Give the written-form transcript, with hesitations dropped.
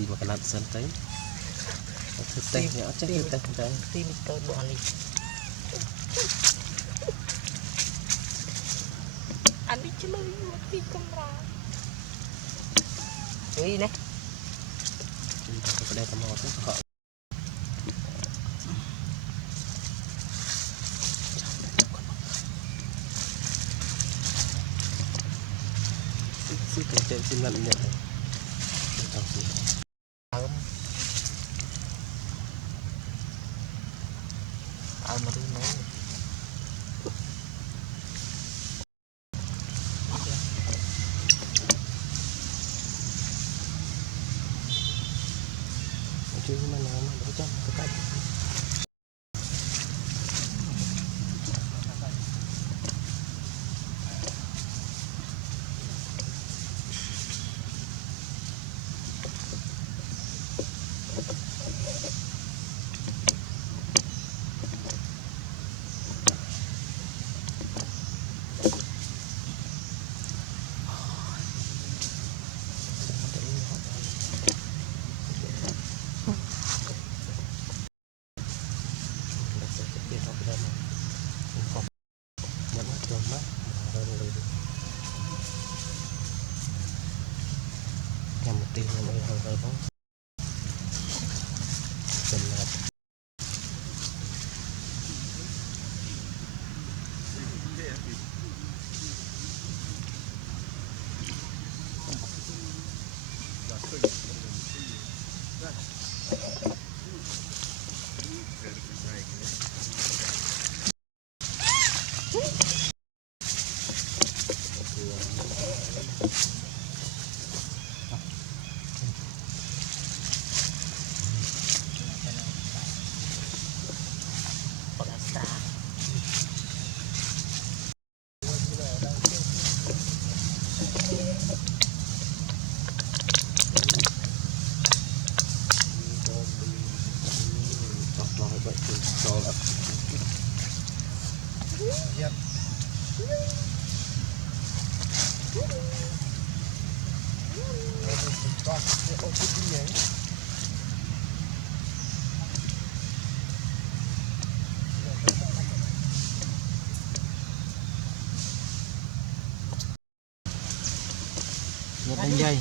xì mà cái nát sân tới thực tế nhớ chắc thực tế tim tôi bỏ đi anh đi chơi một tí camera đi nè cái đây tầm một cái họ xí cái tên xin nhận nhận này mà đi nói chứ mà nó đấu tranh cái cách một tiền là hơi bóng mình là Yep. Anh dây